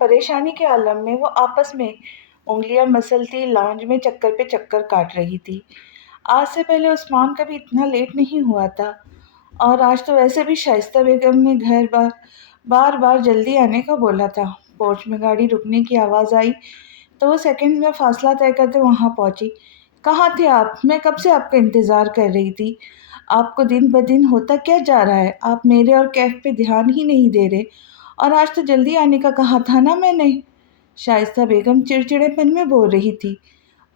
پریشانی کے عالم میں وہ آپس میں انگلیاں مسلتی لاؤنج میں چکر پہ چکر کاٹ رہی تھی۔ آج سے پہلے عثمان کبھی اتنا لیٹ نہیں ہوا تھا، اور آج تو ویسے بھی شائستہ بیگم نے گھر بار بار جلدی آنے کا بولا تھا۔ پورچ میں گاڑی رکنے کی آواز آئی تو وہ سیکنڈ میں فاصلہ طے کرتے وہاں پہنچی۔ کہاں تھے آپ؟ میں کب سے آپ کا انتظار کر رہی تھی۔ آپ کو دن بدن ہوتا کیا جا رہا ہے؟ آپ میرے اور کیف پہ دھیان ہی نہیں دے رہے، اور آج تو جلدی آنے کا کہا تھا نا میں نے۔ شائستہ بیگم چڑچڑے پن میں بول رہی تھی۔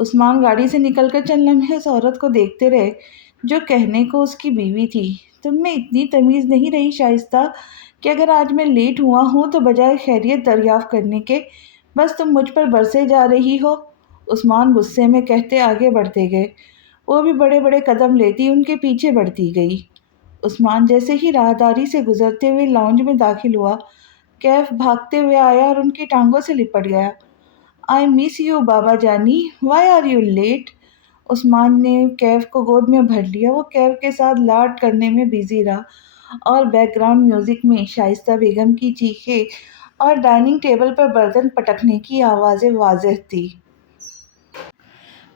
عثمان گاڑی سے نکل کر چند لمحے اس عورت کو دیکھتے رہے جو کہنے کو اس کی بیوی تھی۔ تم میں اتنی تمیز نہیں رہی شائستہ کہ اگر آج میں لیٹ ہوا ہوں تو بجائے خیریت دریافت کرنے کے بس تم مجھ پر برسے جا رہی ہو۔ عثمان غصے میں کہتے آگے بڑھتے گئے۔ وہ بھی بڑے بڑے قدم لیتی ان کے پیچھے بڑھتی گئی۔ عثمان جیسے ہی راہداری سے گزرتے ہوئے لاؤنج میں داخل ہوا، کیف بھاگتے ہوئے آیا اور ان کی ٹانگوں سے لپٹ گیا۔ آئی مس یو بابا جانی، وائی آر یو لیٹ؟ عثمان نے کیف کو گود میں بھر لیا۔ وہ کیف کے ساتھ لاڈ کرنے میں بزی رہا، اور بیک گراؤنڈ میوزک میں شائستہ بیگم کی چیخیں اور ڈائننگ ٹیبل پر برتن پٹکنے کی آوازیں واضح تھی۔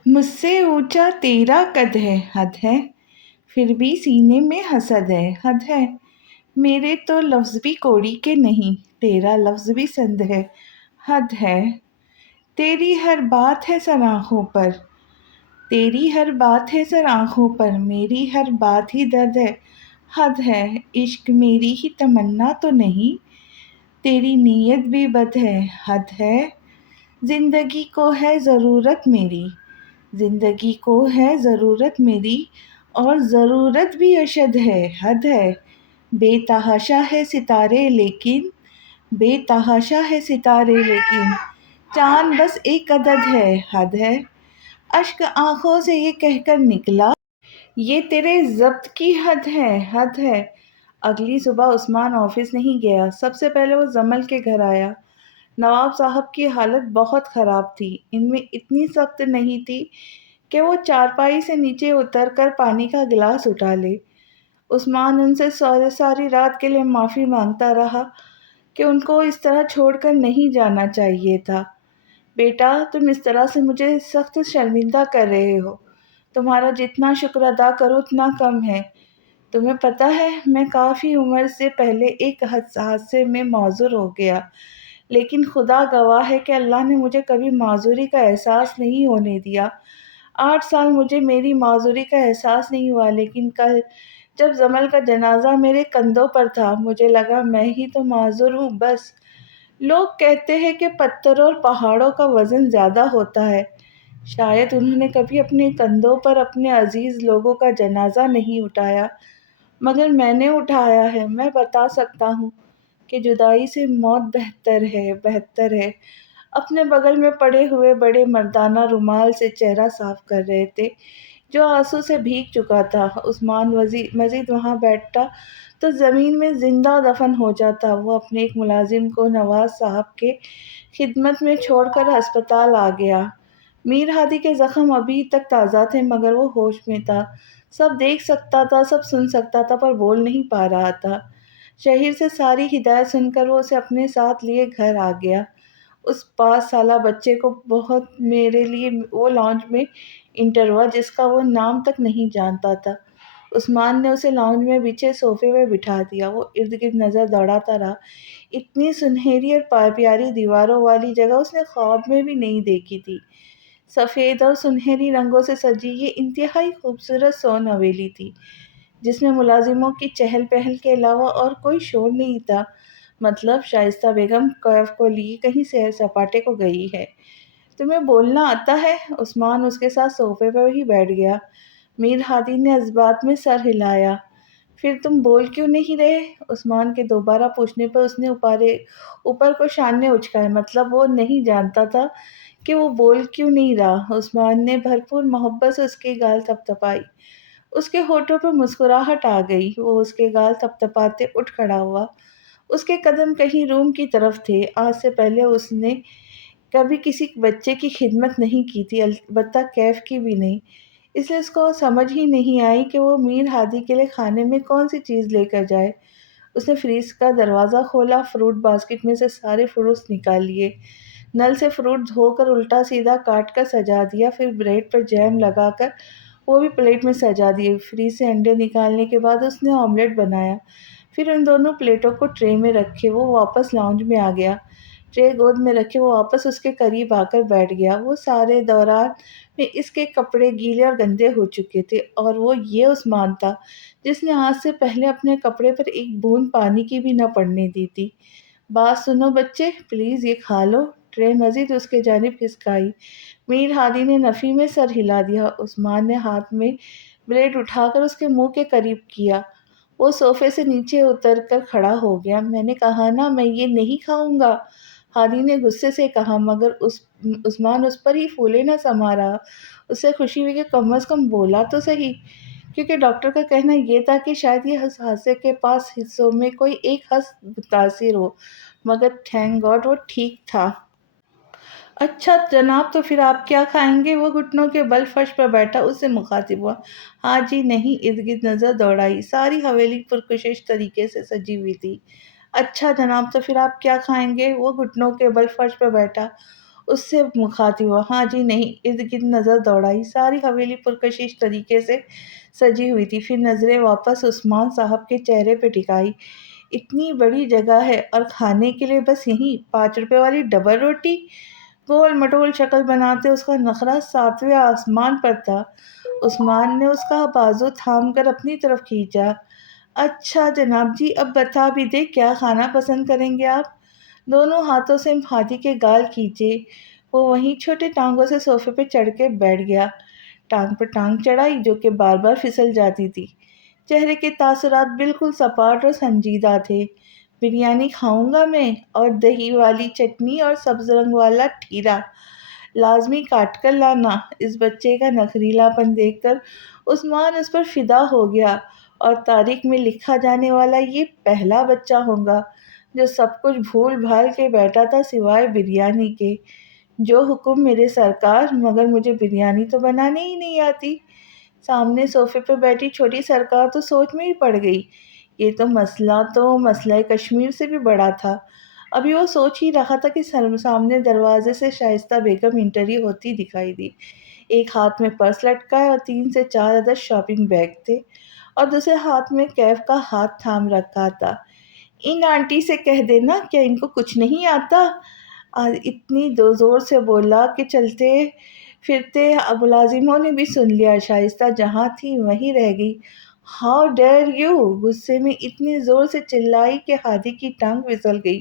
مجھ سے اونچا تیرا قد ہے، حد ہے، پھر بھی سینے میں حسد ہے، حد ہے، میرے تو لفظ بھی کوڑی کے نہیں، تیرا لفظ بھی سند ہے، حد ہے، تیری ہر بات ہے سر آنکھوں پر، تیری ہر بات ہے سر آنکھوں پر، میری ہر بات ہی درد ہے، حد ہے، عشق میری ہی تمنا تو نہیں، تیری نیت بھی بد ہے، حد ہے، زندگی کو ہے ضرورت میری، زندگی کو ہے ضرورت میری، اور ضرورت بھی اشد ہے، حد ہے، بے تحاشا ہے ستارے لیکن، بے تحاشا ہے ستارے لیکن، چاند بس ایک عدد ہے، حد ہے، اشک آنکھوں سے یہ کہہ کر نکلا، یہ تیرے ضبط کی حد ہے، حد ہے۔ اگلی صبح عثمان آفس نہیں گیا۔ سب سے پہلے وہ جمل کے گھر آیا۔ نواب صاحب کی حالت بہت خراب تھی۔ ان میں اتنی سخت نہیں تھی کہ وہ چارپائی سے نیچے اتر کر پانی کا گلاس اٹھا لے۔ عثمان ان سے ساری رات کے لیے معافی مانگتا رہا کہ ان کو اس طرح چھوڑ کر نہیں جانا چاہیے تھا۔ بیٹا، تم اس طرح سے مجھے سخت شرمندہ کر رہے ہو۔ تمہارا جتنا شکر ادا کرو اتنا کم ہے۔ تمہیں پتہ ہے میں کافی عمر سے پہلے ایک حادثے میں معذور ہو گیا، لیکن خدا گواہ ہے کہ اللہ نے مجھے کبھی معذوری کا احساس نہیں ہونے دیا۔ 8 سال مجھے میری معذوری کا احساس نہیں ہوا، لیکن کل جب جمل کا جنازہ میرے کندھوں پر تھا مجھے لگا میں ہی تو معذور ہوں بس۔ لوگ کہتے ہیں کہ پتھروں اور پہاڑوں کا وزن زیادہ ہوتا ہے۔ شاید انہوں نے کبھی اپنے کندھوں پر اپنے عزیز لوگوں کا جنازہ نہیں اٹھایا، مگر میں نے اٹھایا ہے۔ میں بتا سکتا ہوں کہ جدائی سے موت بہتر ہے، بہتر ہے۔ اپنے بغل میں پڑے ہوئے بڑے مردانہ رومال سے چہرہ صاف کر رہے تھے جو آنسو سے بھیگ چکا تھا۔ عثمان مزید وہاں بیٹھتا تو زمین میں زندہ دفن ہو جاتا۔ وہ اپنے ایک ملازم کو نواز صاحب کے خدمت میں چھوڑ کر ہسپتال آ گیا۔ میر ہادی کے زخم ابھی تک تازہ تھے، مگر وہ ہوش میں تھا، سب دیکھ سکتا تھا، سب سن سکتا تھا، پر بول نہیں پا رہا تھا۔ شہر سے ساری ہدایت سن کر وہ اسے اپنے ساتھ لیے گھر آ گیا۔ اس 5 سالہ بچے کو بہت میرے لیے وہ لاؤنج میں انٹر ہوا جس کا وہ نام تک نہیں جانتا تھا۔ عثمان نے اسے لاؤنج میں بچھے صوفے پہ بٹھا دیا۔ وہ ارد گرد نظر دوڑاتا رہا۔ اتنی سنہری اور پیاری دیواروں والی جگہ اس نے خواب میں بھی نہیں دیکھی تھی۔ سفید اور سنہری رنگوں سے سجی یہ انتہائی خوبصورت سون حویلی تھی، جس میں ملازموں کی چہل پہل کے علاوہ اور کوئی شور نہیں تھا۔ مطلب شائستہ بیگم کیف کو لیے کہیں سیر سپاٹے کو گئی ہے۔ تمہیں بولنا آتا ہے؟ عثمان اس کے ساتھ صوفے پر ہی بیٹھ گیا۔ میر ہادی نے اس بات میں سر ہلایا۔ پھر تم بول کیوں نہیں رہے؟ عثمان کے دوبارہ پوچھنے پر اس نے اوپر کو شانے اچکائے۔ مطلب وہ نہیں جانتا تھا کہ وہ بول کیوں نہیں رہا۔ عثمان نے بھرپور محبت سے اس کے گال تھپتھپائی۔ اس کے ہونٹوں پر مسکراہٹ آ گئی۔ وہ اس کے گال تھپتھپاتے اٹھ کھڑا ہوا۔ اس کے قدم کہیں روم کی طرف تھے۔ آج سے پہلے اس نے کبھی کسی بچے کی خدمت نہیں کی تھی، البتہ کیف کی بھی نہیں، اس لیے اس کو سمجھ ہی نہیں آئی کہ وہ میر ہادی کے لیے کھانے میں کون سی چیز لے کر جائے۔ اس نے فریز کا دروازہ کھولا، فروٹ باسکٹ میں سے سارے فروٹس نکال لیے، نل سے فروٹ دھو کر الٹا سیدھا کاٹ کر سجا دیا، پھر بریڈ پر جیم لگا کر وہ بھی پلیٹ میں سجا دیے۔ فریز سے انڈے نکالنے کے بعد اس نے آملیٹ بنایا، پھر ان دونوں پلیٹوں کو ٹرے میں رکھے وہ واپس لاؤنج میں آ گیا۔ ٹرے گود میں رکھے وہ واپس اس کے قریب آ کر بیٹھ گیا۔ وہ سارے دوران میں اس کے کپڑے گیلے اور گندے ہو چکے تھے، اور وہ یہ عثمان تھا جس نے آج سے پہلے اپنے کپڑے پر ایک بوند پانی کی بھی نہ پڑنے دی تھی۔ بات سنو بچے، پلیز یہ کھا لو۔ ٹرے مزید اس کے جانب کھسکائی۔ میر ہادی نے نفی میں سر ہلا دیا۔ عثمان نے ہاتھ میں بریڈ اٹھا کر اس کے منہ کے قریب کیا۔ وہ صوفے سے نیچے اتر کر کھڑا ہو گیا۔ میں نے کہا نا میں یہ نہیں کھاؤں گا، ہادی نے غصے سے کہا، مگر عثمان اس پر ہی پھولے نہ سما رہا۔ اسے خوشی ہوئی کہ کم از کم بولا تو صحیح، کیونکہ ڈاکٹر کا کہنا یہ تھا کہ شاید یہ حادثے کے پاس حصوں میں کوئی ایک حس متاثر ہو، مگر تھینک گاڈ وہ ٹھیک تھا۔ اچھا جناب، تو پھر آپ کیا کھائیں گے؟ وہ گھٹنوں کے بل فرش پر بیٹھا اس سے مخاطب ہوا۔ ہاں جی نہیں، ارد گرد نظر دوڑائی۔ ساری حویلی پرکشش طریقے سے سجی ہوئی تھی۔ اچھا جناب، تو پھر آپ کیا کھائیں گے؟ وہ گھٹنوں کے بل فرش پر بیٹھا اس سے مخاطب ہوا۔ ہاں جی نہیں، ارد گرد نظر دوڑائی۔ ساری حویلی پرکشش طریقے سے سجی ہوئی تھی۔ پھر نظریں واپس عثمان صاحب کے چہرے پہ ٹکائی۔ اتنی بڑی جگہ ہے اور کھانے کے لیے بس یہیں 5 روپے والی ڈبل روٹی؟ گول مٹول شکل بناتے اس کا نخرہ 7ویں آسمان پر تھا۔ عثمان نے اس کا بازو تھام کر اپنی طرف کھینچا۔ اچھا جناب جی، اب بتا بھی دے کیا کھانا پسند کریں گے آپ؟ دونوں ہاتھوں سے ہاتھی کے گال کھینچے وہ وہیں چھوٹے ٹانگوں سے صوفے پہ چڑھ کے بیٹھ گیا۔ ٹانگ پر ٹانگ چڑھائی جو کہ بار بار پھسل جاتی تھی۔ چہرے کے تاثرات بالکل سپاٹ اور سنجیدہ تھے۔ بریانی کھاؤں گا میں، اور دہی والی چٹنی اور سبز رنگ والا ٹھیرا لازمی کاٹ کر لانا۔ اس بچے کا نخریلا پن دیکھ کر عثمان اس پر فدا ہو گیا، اور تاریخ میں لکھا جانے والا یہ پہلا بچہ ہوگا جو سب کچھ بھول بھال کے بیٹھا تھا سوائے بریانی کے۔ جو حکم میرے سرکار، مگر مجھے بریانی تو بنانے ہی نہیں آتی۔ سامنے صوفے پہ بیٹھی چھوٹی سرکار تو سوچ میں ہی پڑ گئی۔ یہ تو مسئلہ کشمیر سے بھی بڑا تھا۔ ابھی وہ سوچ ہی رہا تھا کہ سامنے دروازے سے شائستہ بیگم انٹری ہوتی دکھائی دی۔ ایک ہاتھ میں پرس لٹکا ہے اور 3 سے 4 عدد شاپنگ بیگ تھے، اور دوسرے ہاتھ میں کیف کا ہاتھ تھام رکھا تھا۔ ان آنٹی سے کہہ دینا، کیا ان کو کچھ نہیں آتا؟ اتنی زور سے بولا کہ چلتے پھرتے ملازموں نے بھی سن لیا۔ شائستہ جہاں تھی وہیں رہ گئی۔ How dare you! غصے میں اتنی زور سے چلائی کہ ہادی کی ٹانگ پھسل گئی،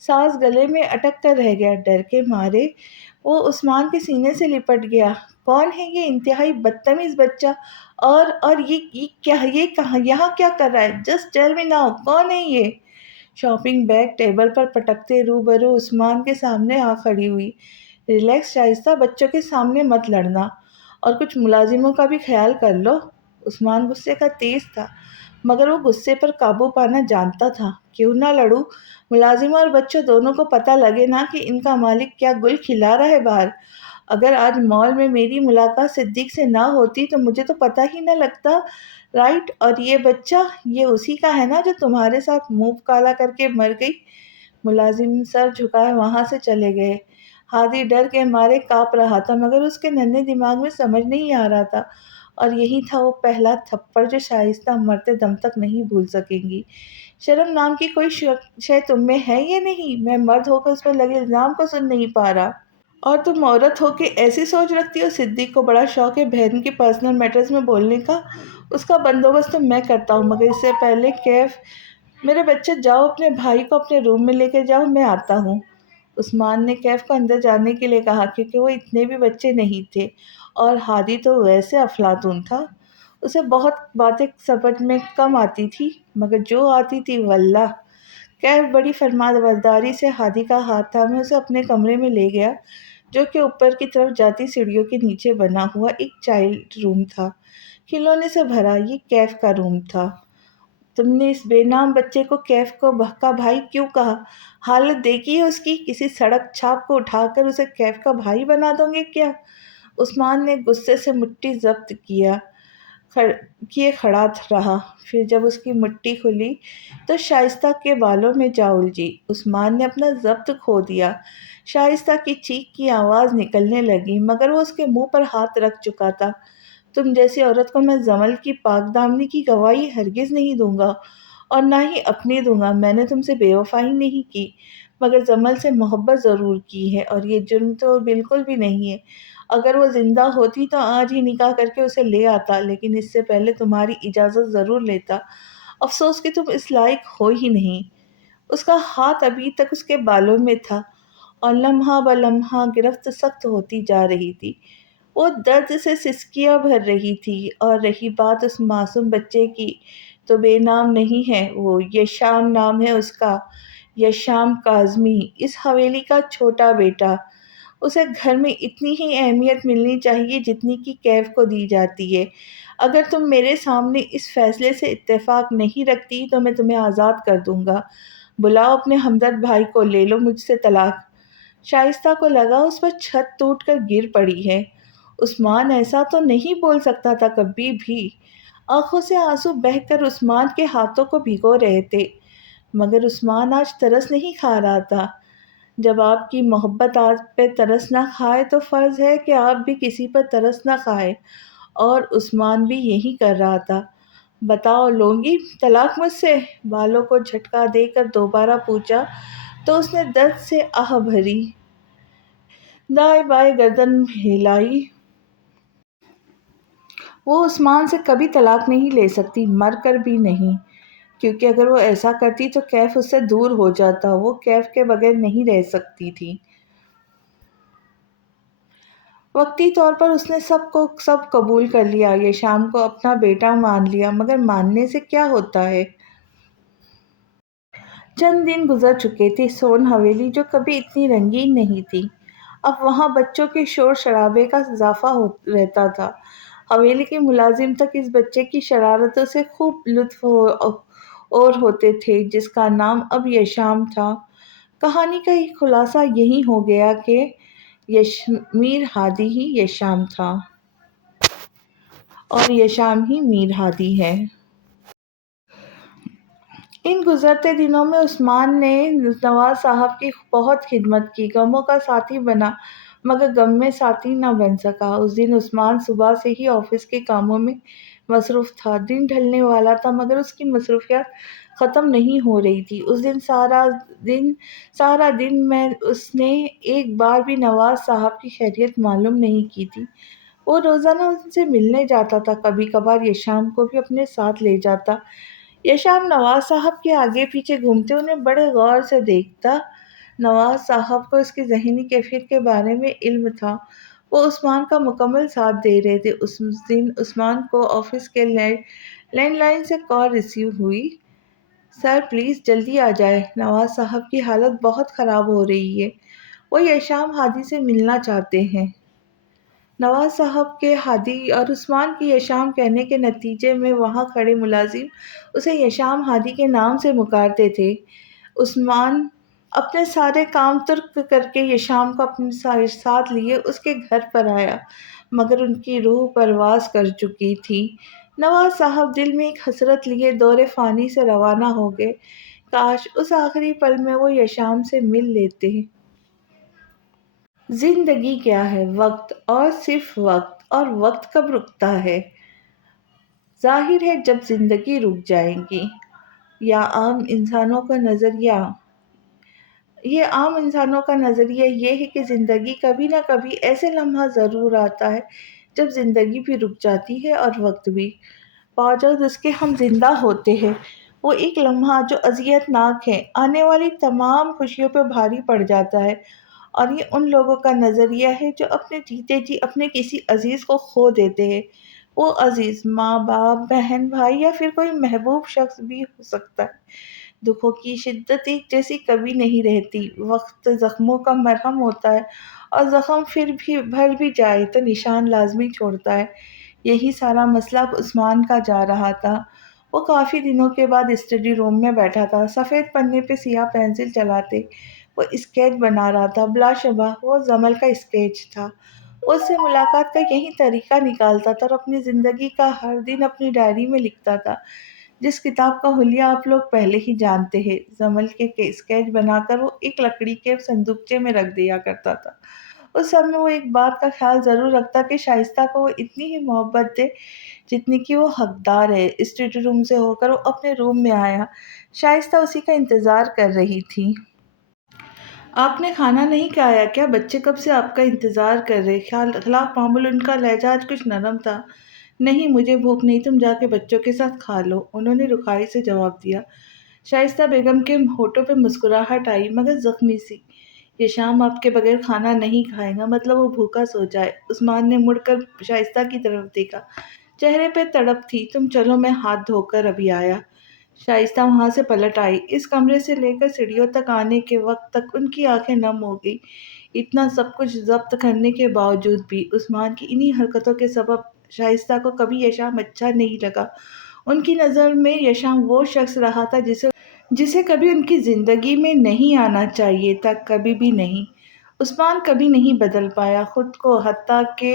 سانس گلے میں اٹک کر رہ گیا۔ ڈر کے مارے وہ عثمان کے سینے سے لپٹ گیا۔ کون ہے یہ انتہائی بدتمیز بچہ؟ اور یہ کہاں یہاں کیا کر رہا ہے؟ جسٹ ٹیل می ناؤ، کون ہے یہ؟ شاپنگ بیگ ٹیبل پر پٹکتے روبرو عثمان کے سامنے آ کھڑی ہوئی۔ ریلیکس شائستہ، بچوں کے سامنے مت لڑنا، اور کچھ ملازموں کا بھی خیال کر لو۔ عثمان غصے کا تیز تھا، مگر وہ غصے پر قابو پانا جانتا تھا۔ کیوں نہ لڑوں؟ ملازموں اور بچوں دونوں کو پتہ لگے نا کہ ان کا مالک کیا گل کھلا رہا ہے باہر۔ اگر آج مال میں میری ملاقات صدیق سے نہ ہوتی تو مجھے تو پتہ ہی نہ لگتا، رائٹ؟ اور یہ بچہ، یہ اسی کا ہے نا جو تمہارے ساتھ منہ کالا کر کے مر گئی؟ ملازم سر جھکائے وہاں سے چلے گئے۔ ہادی ڈر کے مارے کانپ رہا تھا، مگر اس کے ننھے دماغ میں سمجھ نہیں آ رہا تھا، اور یہی تھا وہ پہلا تھپڑ جو شائستہ مرتے دم تک نہیں بھول سکیں گی۔ شرم نام کی کوئی شے تم میں ہے یا نہیں؟ میں مرد ہو کر اس پر لگے الزام کو سن نہیں پا رہا، اور تم عورت ہو کے ایسی سوچ رکھتی ہو؟ صدیق کو بڑا شوق ہے بہن کی پرسنل میٹرز میں بولنے کا۔ اس کا بندوبست تو میں کرتا ہوں، مگر اس سے پہلے کیف، میرے بچے جاؤ اپنے بھائی کو اپنے روم میں لے کے جاؤ، میں آتا ہوں۔ عثمان نے کیف کو اندر جانے کے لیے کہا، کیونکہ وہ اتنے بھی بچے نہیں تھے، اور ہادی تو ویسے افلاطون تھا۔ اسے بہت باتیں سمجھ میں کم آتی تھی، مگر جو آتی تھی واللہ۔ کیف بڑی فرمانبرداری سے ہادی کا ہاتھ تھامے اسے اپنے کمرے میں لے گیا، جو کہ اوپر کی طرف جاتی سیڑھیوں کے نیچے بنا ہوا ایک چائلڈ روم تھا، کھلونے سے بھرا۔ یہ کیف کا روم تھا۔ تم نے اس بے نام بچے کو کیف کا بھائی کیوں کہا؟ حالت دیکھی ہے اس کی؟ کسی سڑک چھاپ کو اٹھا کر اسے کیف کا بھائی بنا دو گے کیا؟ عثمان نے غصے سے مٹھی ضبط کیا۔ کیے کھڑا رہا۔ پھر جب اس کی مٹھی کھلی تو شائستہ کے بالوں میں جا الجھی۔ عثمان نے اپنا ضبط کھو دیا۔ شائستہ کی چیخ کی آواز نکلنے لگی مگر وہ اس کے منہ پر ہاتھ رکھ چکا تھا۔ تم جیسی عورت کو میں زمل کی پاک دامنی کی گواہی ہرگز نہیں دوں گا اور نہ ہی اپنی دوں گا۔ میں نے تم سے بے وفائی نہیں کی مگر زمل سے محبت ضرور کی ہے، اور یہ جرم تو بالکل بھی نہیں ہے۔ اگر وہ زندہ ہوتی تو آج ہی نکاح کر کے اسے لے آتا، لیکن اس سے پہلے تمہاری اجازت ضرور لیتا۔ افسوس کہ تم اس لائق ہو ہی نہیں۔ اس کا ہاتھ ابھی تک اس کے بالوں میں تھا اور لمحہ بہ لمحہ گرفت سخت ہوتی جا رہی تھی۔ وہ درد سے سسکیاں بھر رہی تھی۔ اور رہی بات اس معصوم بچے کی تو بے نام نہیں ہے وہ، یشام نام ہے اس کا، یشام کاظمی، اس حویلی کا چھوٹا بیٹا۔ اسے گھر میں اتنی ہی اہمیت ملنی چاہیے جتنی کہ کیف کو دی جاتی ہے۔ اگر تم میرے سامنے اس فیصلے سے اتفاق نہیں رکھتی تو میں تمہیں آزاد کر دوں گا۔ بلاؤ اپنے ہمدرد بھائی کو، لے لو مجھ سے طلاق۔ شائستہ کو لگا اس پر چھت ٹوٹ کر گر پڑی ہے۔ عثمان ایسا تو نہیں بول سکتا تھا کبھی بھی۔ آنکھوں سے آنسو بہہ کر عثمان کے ہاتھوں کو بھگو رہے تھے، مگر عثمان آج ترس نہیں کھا رہا تھا۔ جب آپ کی محبت آپ پہ ترس نہ کھائے تو فرض ہے کہ آپ بھی کسی پر ترس نہ کھائے، اور عثمان بھی یہی کر رہا تھا۔ بتاؤ لوں گی طلاق مجھ سے؟ بالوں کو جھٹکا دے کر دوبارہ پوچھا تو اس نے درد سے آہ بھری، دائیں بائیں گردن ہلائی۔ وہ عثمان سے کبھی طلاق نہیں لے سکتی، مر کر بھی نہیں، کیونکہ اگر وہ ایسا کرتی تو کیف اس سے دور ہو جاتا۔ وہ کیف کے بغیر نہیں رہ سکتی تھی۔ وقتی طور پر اس نے سب قبول کر لیا، یہ شام کو اپنا بیٹا مان لیا، مگر ماننے سے کیا ہوتا ہے؟ چند دن گزر چکے تھے۔ سون حویلی جو کبھی اتنی رنگین نہیں تھی، اب وہاں بچوں کے شور شرابے کا اضافہ رہتا تھا۔ حویلی کے ملازم تک اس بچے کی شرارتوں سے خوب لطف اور ہوتے تھے، جس کا نام اب یشام تھا۔ کہانی کا ایک خلاصہ یہی ہو گیا کہ میر ہادی ہی یشام تھا اور یشام ہی میر ہادی ہے۔ ان گزرتے دنوں میں عثمان نے نواز صاحب کی بہت خدمت کی، غموں کا ساتھی بنا مگر غم میں ساتھی نہ بن سکا۔ اس دن عثمان صبح سے ہی آفس کے کاموں میں مصروف تھا۔ دن ڈھلنے والا تھا مگر اس کی مصروفیات ختم نہیں ہو رہی تھی۔ اس دن سارا دن میں اس نے ایک بار بھی نواز صاحب کی خیریت معلوم نہیں کی تھی۔ وہ روزانہ ان سے ملنے جاتا تھا، کبھی کبھار یشام کو بھی اپنے ساتھ لے جاتا۔ یشام نواز صاحب کے آگے پیچھے گھومتے انہیں بڑے غور سے دیکھتا۔ نواز صاحب کو اس کی ذہنی کیفیت کے بارے میں علم تھا۔ وہ عثمان کا مکمل ساتھ دے رہے تھے۔ اس دن عثمان کو آفس کے لینڈ لائن سے کال ریسیو ہوئی۔ سر پلیز جلدی آ جائیں، نواز صاحب کی حالت بہت خراب ہو رہی ہے، وہ یشام ہادی سے ملنا چاہتے ہیں۔ نواز صاحب کے ہادی اور عثمان کی یشام کہنے کے نتیجے میں وہاں کھڑے ملازم اسے یشام ہادی کے نام سے پکارتے تھے۔ عثمان اپنے سارے کام ترک کر کے یشام کو اپنے ساتھ لیے اس کے گھر پر آیا، مگر ان کی روح پرواز کر چکی تھی۔ نواز صاحب دل میں ایک حسرت لیے دور فانی سے روانہ ہو گئے۔ کاش اس آخری پل میں وہ یشام سے مل لیتے۔ زندگی کیا ہے؟ وقت، اور صرف وقت، اور وقت کب رکتا ہے؟ ظاہر ہے جب زندگی رک جائے گی۔ یہ عام انسانوں کا نظریہ یہ ہے کہ زندگی کبھی نہ کبھی ایسے لمحہ ضرور آتا ہے جب زندگی بھی رک جاتی ہے اور وقت بھی، باوجود اس کے ہم زندہ ہوتے ہیں۔ وہ ایک لمحہ جو اذیت ناک ہے، آنے والی تمام خوشیوں پہ بھاری پڑ جاتا ہے، اور یہ ان لوگوں کا نظریہ ہے جو اپنے جیتے جی اپنے کسی عزیز کو کھو دیتے ہیں۔ وہ عزیز ماں باپ، بہن بھائی، یا پھر کوئی محبوب شخص بھی ہو سکتا ہے۔ دکھوں کی شدت ایک جیسی کبھی نہیں رہتی۔ وقت زخموں کا مرہم ہوتا ہے، اور زخم پھر بھی بھر بھی جائے تو نشان لازمی چھوڑتا ہے۔ یہی سارا مسئلہ اب عثمان کا جا رہا تھا۔ وہ کافی دنوں کے بعد اسٹڈی روم میں بیٹھا تھا، سفید پنے پہ سیاہ پنسل چلاتے وہ اسکیچ بنا رہا تھا۔ بلا شبہ وہ زمل کا اسکیچ تھا۔ اس سے ملاقات کا یہی طریقہ نکالتا تھا اور اپنی زندگی کا ہر دن اپنی ڈائری میں لکھتا تھا، جس کتاب کا حلیہ آپ لوگ پہلے ہی جانتے ہیں۔ زمل کے اسکیچ بنا کر وہ ایک لکڑی کے صندوقچے میں رکھ دیا کرتا تھا۔ اس سب میں وہ ایک بات کا خیال ضرور رکھتا کہ شائستہ کو وہ اتنی ہی محبت دے جتنی کہ وہ حقدار ہے۔ اسٹڈی روم سے ہو کر وہ اپنے روم میں آیا۔ شائستہ اسی کا انتظار کر رہی تھی۔ آپ نے کھانا نہیں کھایا کیا؟ بچے کب سے آپ کا انتظار کر رہے۔ خلاف معمول ان کا لہجہ آج کچھ نرم تھا۔ نہیں، مجھے بھوک نہیں، تم جا کے بچوں کے ساتھ کھا لو، انہوں نے رکھائی سے جواب دیا۔ شائستہ بیگم کے ہونٹوں پہ مسکراہٹ آئی مگر زخمی سی۔ یہ شام آپ کے بغیر کھانا نہیں کھائے گا، مطلب وہ بھوکا سو جائے۔ عثمان نے مڑ کر شائستہ کی طرف دیکھا، چہرے پہ تڑپ تھی۔ تم چلو، میں ہاتھ دھو کر ابھی آیا۔ شائستہ وہاں سے پلٹ آئی۔ اس کمرے سے لے کر سیڑھیوں تک آنے کے وقت تک ان کی آنکھیں نم ہو گئی۔ اتنا سب کچھ ضبط کرنے کے باوجود بھی عثمان کی انہی حرکتوں کے سبب شائستہ کو کبھی یشام اچھا نہیں لگا۔ ان کی نظر میں یشام وہ شخص رہا تھا جسے کبھی ان کی زندگی میں نہیں آنا چاہیے تھا، کبھی بھی نہیں۔ عثمان کبھی نہیں بدل پایا خود کو، حتیٰ کہ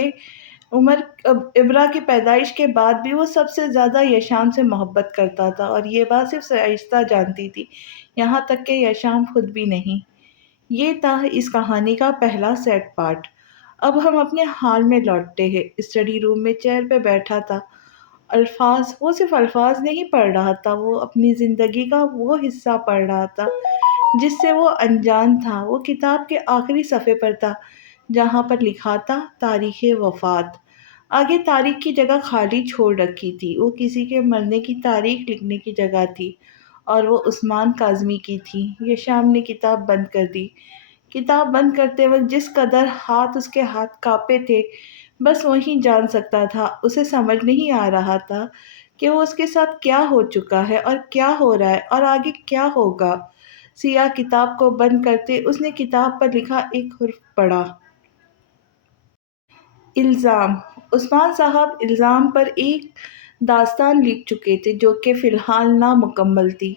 عمر ابرا کی پیدائش کے بعد بھی وہ سب سے زیادہ یشام سے محبت کرتا تھا، اور یہ بات صرف شائستہ جانتی تھی، یہاں تک کہ یشام خود بھی نہیں۔ یہ تھا اس کہانی کا پہلا سیٹ پارٹ۔ اب ہم اپنے حال میں لوٹتے ہیں۔ اسٹڈی روم میں چیئر پہ بیٹھا تھا، وہ صرف الفاظ نہیں پڑھ رہا تھا، وہ اپنی زندگی کا وہ حصہ پڑھ رہا تھا جس سے وہ انجان تھا۔ وہ کتاب کے آخری صفحے پر تھا جہاں پر لکھا تھا تاریخ وفات۔ آگے تاریخ کی جگہ خالی چھوڑ رکھی تھی، وہ کسی کے مرنے کی تاریخ لکھنے کی جگہ تھی، اور وہ عثمان کاظمی کی تھی۔ یہ شام نے کتاب بند کر دی۔ کتاب بند کرتے وقت جس قدر اس کے ہاتھ کانپے تھے، بس وہی جان سکتا تھا۔ اسے سمجھ نہیں آ رہا تھا کہ وہ اس کے ساتھ کیا ہو چکا ہے اور کیا ہو رہا ہے اور آگے کیا ہوگا۔ سیاہ کتاب کو بند کرتے اس نے کتاب پر لکھا ایک حرف پڑھا۔ الزام۔ عثمان صاحب الزام پر ایک داستان لکھ چکے تھے جو کہ فی الحال نامکمل تھی۔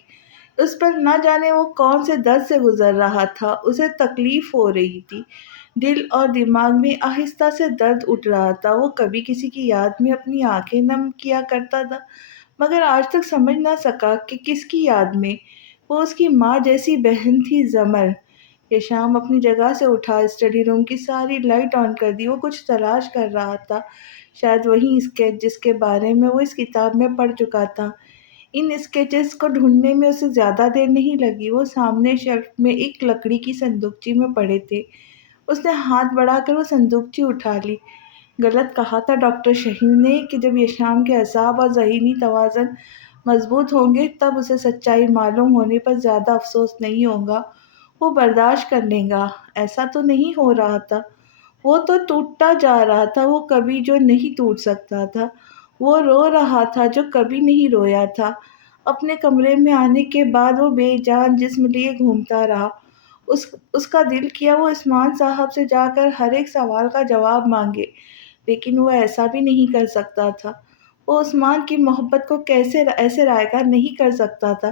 اس پر نہ جانے وہ کون سے درد سے گزر رہا تھا۔ اسے تکلیف ہو رہی تھی، دل اور دماغ میں آہستہ سے درد اٹھ رہا تھا۔ وہ کبھی کسی کی یاد میں اپنی آنکھیں نم کیا کرتا تھا، مگر آج تک سمجھ نہ سکا کہ کس کی یاد میں۔ وہ اس کی ماں جیسی بہن تھی، زمل۔ یہ شام اپنی جگہ سے اٹھا، اسٹڈی روم کی ساری لائٹ آن کر دی۔ وہ کچھ تلاش کر رہا تھا، شاید وہی اسکیچ جس کے بارے میں وہ اس کتاب میں پڑھ چکا تھا۔ ان اسکیچز کو ڈھونڈنے میں اسے زیادہ دیر نہیں لگی۔ وہ سامنے شیلف میں ایک لکڑی کی صندوقچی میں پڑے تھے۔ اس نے ہاتھ بڑھا کر وہ صندوقچی اٹھا لی۔ غلط کہا تھا ڈاکٹر شہین نے کہ جب یہ شام کے اعصاب اور ذہنی توازن مضبوط ہوں گے تب اسے سچائی معلوم ہونے پر زیادہ افسوس نہیں ہوگا، وہ برداشت کر لے گا۔ ایسا تو نہیں ہو رہا تھا، وہ تو ٹوٹتا جا رہا تھا، وہ کبھی جو نہیں ٹوٹ سکتا تھا، وہ رو رہا تھا جو کبھی نہیں رویا تھا۔ اپنے کمرے میں آنے کے بعد وہ بے جان جسم لیے گھومتا رہا۔ اس کا دل کیا وہ عثمان صاحب سے جا کر ہر ایک سوال کا جواب مانگے، لیکن وہ ایسا بھی نہیں کر سکتا تھا۔ وہ عثمان کی محبت کو ایسے رائگاں نہیں کر سکتا تھا۔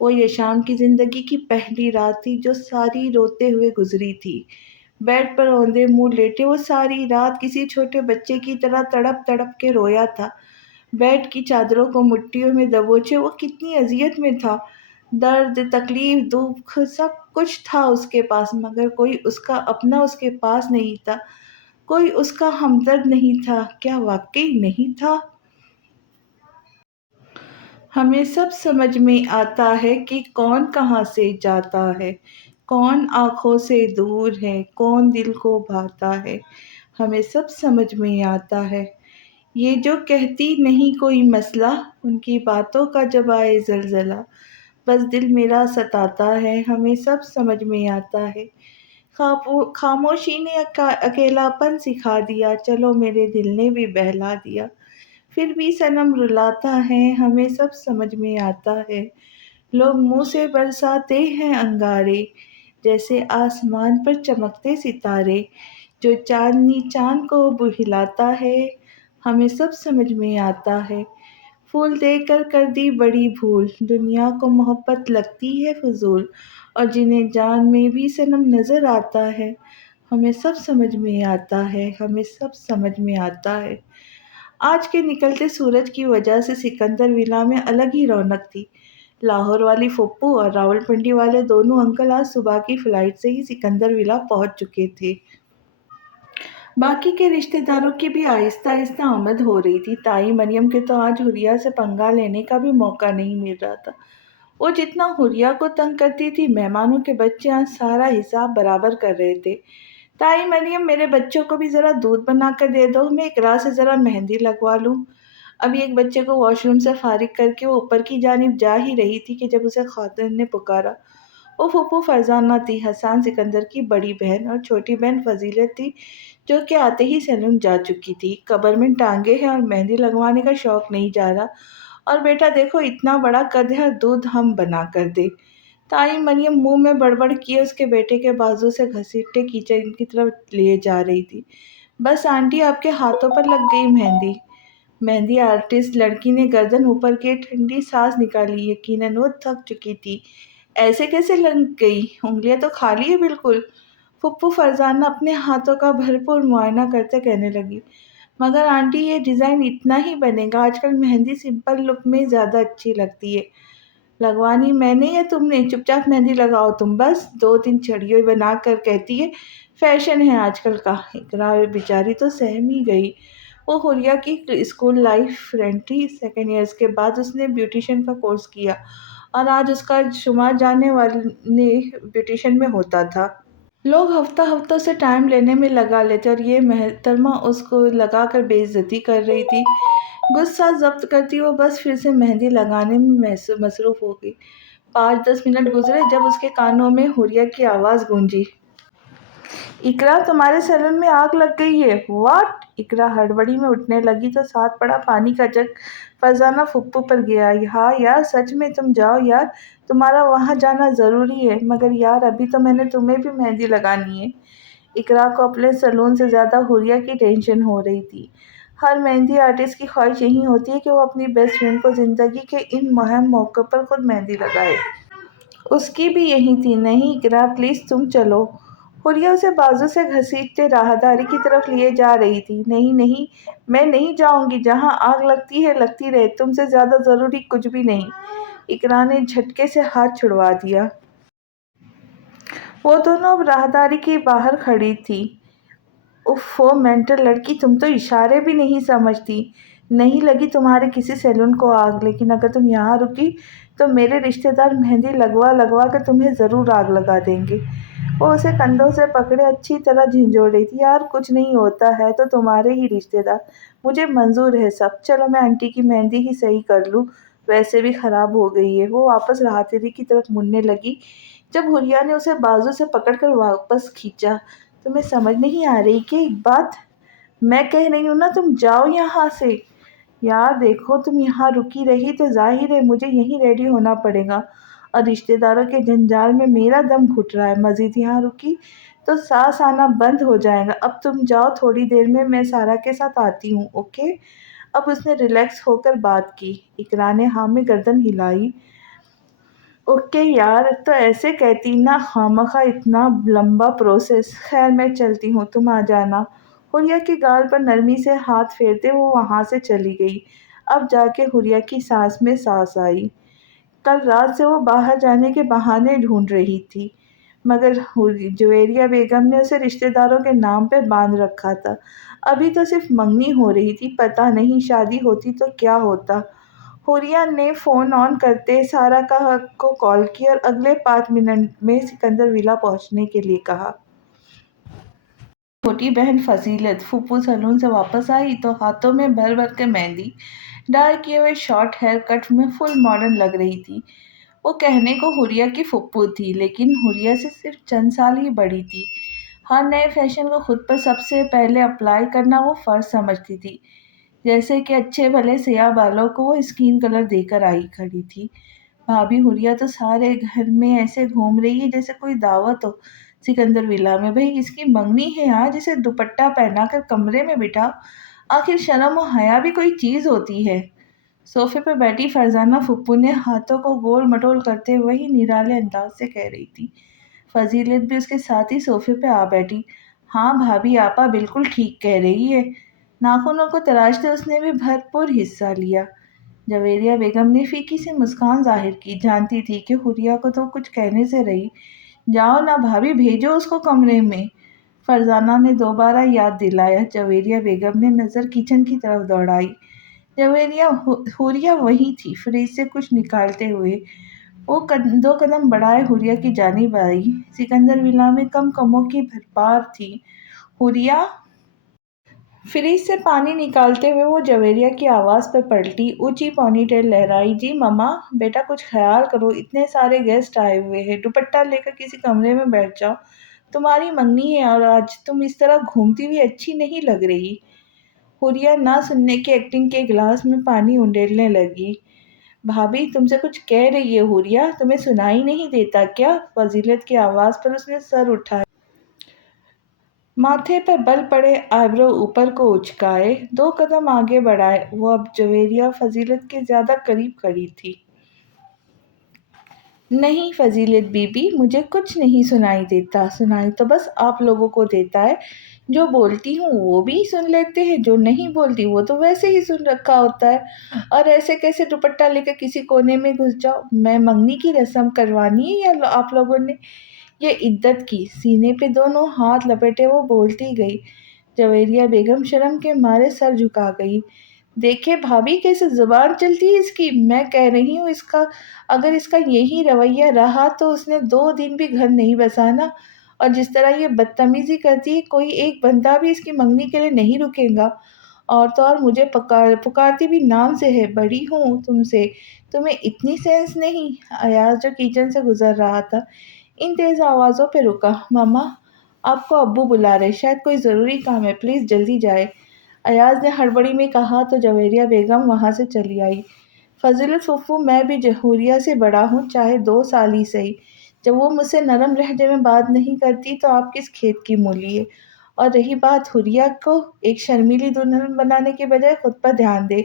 وہ یہ شام کی زندگی کی پہلی رات تھی جو ساری روتے ہوئے گزری تھی۔ بیڈ پر اوندے منہ لیٹے وہ ساری رات کسی چھوٹے بچے کی طرح تڑپ تڑپ کے رویا تھا۔ بیڈ کی چادروں کو مٹھیوں میں دبوچے وہ کتنی اذیت میں تھا۔ درد، تکلیف، دکھ، سب کچھ تھا اس کے پاس، مگر کوئی اس کا اپنا اس کے پاس نہیں تھا، کوئی اس کا ہمدرد نہیں تھا۔ کیا واقعی نہیں تھا؟ ہمیں سب سمجھ میں آتا ہے کہ کون کہاں سے جاتا ہے، کون آنکھوں سے دور ہے، کون دل کو بھاتا ہے۔ ہمیں سب سمجھ میں آتا ہے۔ یہ جو کہتی نہیں کوئی مسئلہ، ان کی باتوں کا جب آئے زلزلہ، بس دل میرا ستاتا ہے۔ ہمیں سب سمجھ میں آتا ہے۔ خاموشی نے اکیلا پن سکھا دیا، چلو میرے دل نے بھی بہلا دیا۔ پھر بھی صنم رلاتا ہے، ہمیں سب سمجھ میں آتا ہے۔ لوگ منہ سے برساتے ہیں انگارے، جیسے آسمان پر چمکتے ستارے، جو چاندنی چاند کو بہلاتا ہے۔ ہمیں سب سمجھ میں آتا ہے۔ پھول دے کر دی بڑی بھول، دنیا کو محبت لگتی ہے فضول، اور جنہیں جان میں بھی صنم نظر آتا ہے۔ ہمیں سب سمجھ میں آتا ہے، ہمیں سب سمجھ میں آتا ہے۔ آج کے نکلتے سورج کی وجہ سے سکندر ولا میں الگ ہی رونق تھی۔ لاہور والی پھپھو اور راولپنڈی والے دونوں انکل آج صبح کی فلائٹ سے ہی سکندر ولا پہنچ چکے تھے۔ باقی کے رشتہ داروں کی بھی آہستہ آہستہ آمد ہو رہی تھی۔ تائی مریم کے تو آج حریہ سے پنگا لینے کا بھی موقع نہیں مل رہا تھا۔ وہ جتنا حریہ کو تنگ کرتی تھی، مہمانوں کے بچے آج سارا حساب برابر کر رہے تھے۔ تائی مریم، میرے بچوں کو بھی ذرا دودھ بنا کر دے دو، میں اقرا سے ذرا مہندی لگوا لوں۔ ابھی ایک بچے کو واش روم سے فارغ کر کے وہ اوپر کی جانب جا ہی رہی تھی کہ جب اسے خاتون نے پکارا۔ وہ پھوپھو فرزانہ تھی، حسان سکندر کی بڑی بہن، اور چھوٹی بہن فضیلت تھی جو کہ آتے ہی سیلون جا چکی تھی۔ قبر میں ٹانگیں ہیں اور مہندی لگوانے کا شوق نہیں جا رہا، اور بیٹا دیکھو اتنا بڑا قد ہے اور دودھ ہم بنا کر دے۔ تائی مریم منہ میں بڑبڑ کیے اس کے بیٹے کے بازو سے گھسیٹتے کچن کی طرف لے جا رہی تھی۔ بس آنٹی، آپ کے ہاتھوں پر لگ گئی مہندی۔ مہندی آرٹسٹ لڑکی نے گردن اوپر کیے ٹھنڈی سانس نکالی، یقیناً وہ تھک چکی تھی۔ ایسے کیسے لگ گئی؟ انگلیاں تو خالی ہے بالکل۔ پھپھو فرزانہ اپنے ہاتھوں کا بھرپور معائنہ کرتے کہنے لگی، مگر آنٹی یہ ڈیزائن اتنا ہی بنے گا، آج کل مہندی سمپل لک میں زیادہ اچھی لگتی ہے۔ لگوانی میں نے یا تم نے؟ چپ چاپ مہندی لگاؤ تم، بس 2-3 چھڑیوں بنا کر کہتی ہے فیشن ہے آج کل کا۔ اقرا بیچاری تو سہم ہی گئی۔ وہ حریہ کی اسکول لائف فرینڈ تھی۔ 2nd ایئرز کے بعد اس نے بیوٹیشین کا کورس کیا اور آج اس کا شمار جانے والے بیوٹیشین میں ہوتا تھا۔ لوگ ہفتہ ہفتہ سے ٹائم لینے میں لگا لیتے اور یہ محترمہ اس کو لگا کر بے عزتی کر رہی تھی۔ غصہ ضبط کرتی وہ بس پھر سے مہندی لگانے میں مصروف ہو گئی۔ 5-10 منٹ گزرے جب اس کے کانوں میں حریہ کی آواز گونجی، اقرا تمہارے سیلون میں آگ لگ گئی ہے۔ واٹ؟ اقرا ہڑبڑی میں اٹھنے لگی تو ساتھ پڑا پانی کا جگ فرزانہ پھپھو پر گیا۔ ہاں یار سچ میں، تم جاؤ یار، تمہارا وہاں جانا ضروری ہے۔ مگر یار ابھی تو میں نے تمہیں بھی مہندی لگانی ہے۔ اقرا کو اپنے سیلون سے زیادہ حریہ کی ٹینشن ہو رہی تھی۔ ہر مہندی آرٹسٹ کی خواہش یہی ہوتی ہے کہ وہ اپنی بیسٹ فرینڈ کو زندگی کے ان مہم موقعوں پر خود مہندی لگائے۔ اس کی بھی یہی تھی۔ نہیں اقرا پلیز تم چلو۔ حریہ اسے بازو سے گھسیٹتے راہداری کی طرف لیے جا رہی تھی۔ نہیں نہیں، میں نہیں جاؤں گی، جہاں آگ لگتی ہے لگتی رہے، تم سے زیادہ ضروری کچھ بھی نہیں۔ اقرا نے جھٹکے سے ہاتھ چھڑوا دیا۔ وہ دونوں اب راہداری کے باہر کھڑی تھیں۔ اوفو مینٹل لڑکی، تم تو اشارے بھی نہیں سمجھتی۔ نہیں لگی تمہارے کسی سیلون کو آگ، لیکن اگر تم یہاں رکی تو میرے رشتہ دار مہندی لگوا لگوا کر تمہیں ضرور آگ لگا دیں گے۔ وہ اسے کندھوں سے پکڑے اچھی طرح جھنجھوڑ رہی تھی۔ یار کچھ نہیں ہوتا ہے تو تمہارے ہی رشتہ دار، مجھے منظور ہے سب۔ چلو میں آنٹی کی مہندی ہی صحیح کر لوں، ویسے بھی خراب ہو گئی ہے۔ وہ واپس راہداری کی طرف مڑنے لگی جب حریہ نے اسے بازو سے پکڑ کر واپس کھینچا۔ تمہیں سمجھ نہیں آ رہی کہ ایک بات میں کہہ رہی ہوں نا، تم جاؤ یہاں سے۔ یار دیکھو، تم یہاں رکی رہی تو ظاہر ہے مجھے یہیں ریڈی ہونا پڑے گا، اور رشتہ داروں کے جنجال میں میرا دم گھٹ رہا ہے۔ مزید یہاں رکی تو سانس آنا بند ہو جائے گا۔ اب تم جاؤ، تھوڑی دیر میں سارا کے ساتھ آتی ہوں، اوکے؟ اب اس نے ریلیکس ہو کر بات کی۔ اقرا نے ہاں میں گردن ہلائی۔ اوکے یار، تو ایسے کہتی نا، خوامخواہ اتنا لمبا پروسیس۔ خیر میں چلتی ہوں، تم آ جانا۔ حریہ کے گال پر نرمی سے ہاتھ پھیرتے وہ وہاں سے چلی گئی۔ اب جا کے حریہ کی سانس میں سانس آئی۔ کل رات سے وہ باہر جانے کے بہانے ڈھونڈ رہی تھی، مگر جویریہ بیگم نے اسے رشتہ داروں کے نام پہ باندھ رکھا تھا۔ ابھی تو صرف منگنی ہو رہی تھی، پتہ نہیں شادی ہوتی تو کیا ہوتا۔ حریہ نے فون آن کرتے سارا کو کال کی اور اگلے 5 منٹ میں سکندر ولا پہنچنے کے لیے کہا۔ چھوٹی بہن فضیلت پھوپھو سیلون سے واپس آئی تو ہاتھوں میں بھر بھر کے مہندی، ڈائی کیے ہوئے شارٹ ہیئر کٹ میں فل ماڈرن لگ رہی تھی۔ وہ کہنے کو حریہ کی پھوپھو تھی، لیکن حریہ سے صرف چند سال ہی بڑی تھی۔ ہر نئے فیشن کو خود پر سب سے پہلے اپلائی کرنا وہ فرض سمجھتی تھی، جیسے کہ اچھے بھلے سیاہ بالوں کو وہ اسکن کلر دے کر آئی کھڑی تھی۔ بھابھی حریہ تو سارے گھر میں ایسے گھوم رہی ہے جیسے کوئی دعوت ہو سکندر ولا میں۔ بھئی اس کی منگنی ہے آج، اسے دوپٹہ پہنا کر کمرے میں بٹھاؤ، آخر شرم و حیا بھی کوئی چیز ہوتی ہے۔ صوفے پہ بیٹھی فرزانہ پھپھو نے ہاتھوں کو گول مٹول کرتے وہی نرالے انداز سے کہہ رہی تھی۔ فضیلت بھی اس کے ساتھ ہی صوفے پہ آ بیٹھی۔ ہاں بھابھی آپا بالکل ٹھیک کہہ رہی ہے۔ ناخنوں کو تراشتے اس نے بھی بھرپور حصہ لیا۔ جویریہ بیگم نے فیکی سی مسکان ظاہر کی، جانتی تھی کہ حریہ کو تو کچھ کہنے سے رہی۔ جاؤ نا بھابھی، بھیجو اس کو کمرے میں، فرزانہ نے دوبارہ یاد دلایا۔ جویریہ بیگم نے نظر کچن کی طرف دوڑائی۔ حوریہ وہیں تھی، فریج سے کچھ نکالتے ہوئے۔ وہ دو قدم بڑھائے حوریہ کی جانب آئی۔ سکندر ولا میں کم کموں کی بھرمار تھی۔ حوریہ! فریج سے پانی نکالتے ہوئے وہ جویریہ کی آواز پر پلٹی، اونچی پونی ٹیل لہرائی۔ جی مما، بیٹا کچھ خیال کرو، اتنے سارے گیسٹ آئے ہوئے ہیں، دوپٹہ لے کر کسی کمرے میں بیٹھ جاؤ، تمہاری منگنی ہے اور آج تم اس طرح گھومتی ہوئی اچھی نہیں لگ رہی۔ حوریہ نہ سننے کی ایکٹنگ کے گلاس میں پانی انڈیلنے لگی۔ بھابھی تم سے کچھ کہہ رہی ہے حوریہ، تمہیں سنائی نہیں دیتا کیا؟ فضیلت کی آواز پر اس نے سر اٹھایا۔ ماتھے پر بل پڑے آئیبرو اوپر کو اچکائے، دو قدم آگے بڑھائے۔ وہ اب جویریہ فضیلت کے زیادہ قریب کھڑی تھی۔ نہیں فضیلت بی بی، مجھے کچھ نہیں سنائی دیتا، سنائی تو بس آپ لوگوں کو دیتا ہے۔ جو بولتی ہوں وہ بھی سن لیتے ہیں، جو نہیں بولتی وہ تو ویسے ہی سن رکھا ہوتا ہے۔ اور ایسے کیسے دوپٹہ لے کر کسی کونے میں گھس جاؤ؟ میں منگنی کی رسم کروانی ہے یا آپ لوگوں نے یہ عدت کی؟ سینے پہ دونوں ہاتھ لپیٹے وہ بولتی گئی۔ جویریہ بیگم شرم کے مارے سر جھکا گئی۔ دیکھے بھابھی کیسے زبان چلتی ہے اس کی، میں کہہ رہی ہوں اگر اس کا یہی رویہ رہا تو اس نے 2 دن بھی گھر نہیں بسانا، اور جس طرح یہ بدتمیزی کرتی ہے کوئی ایک بندہ بھی اس کی منگنی کے لیے نہیں رکے گا۔ اور تو اور مجھے پکارتی بھی نام سے ہے، بڑی ہوں تم سے، تمہیں اتنی سینس نہیں؟ ایاز جو کچن سے گزر رہا تھا ان تیز آوازوں پہ رکا۔ ماما، آپ کو ابو بلا رہے، شاید کوئی ضروری کام ہے، پلیز جلدی جائے، ایاز نے ہڑبڑی میں کہا تو جویریہ بیگم وہاں سے چلی آئی۔ فضیلت پھوپھو، میں بھی حوریہ سے بڑا ہوں، چاہے 2 سال ہی سہی، جب وہ مجھ سے نرم لہجے میں بات نہیں کرتی تو آپ کس کھیت کی مولی ہے؟ اور رہی بات حوریہ کو ایک شرمیلی دلہن بنانے کے بجائے خود پر دھیان دے۔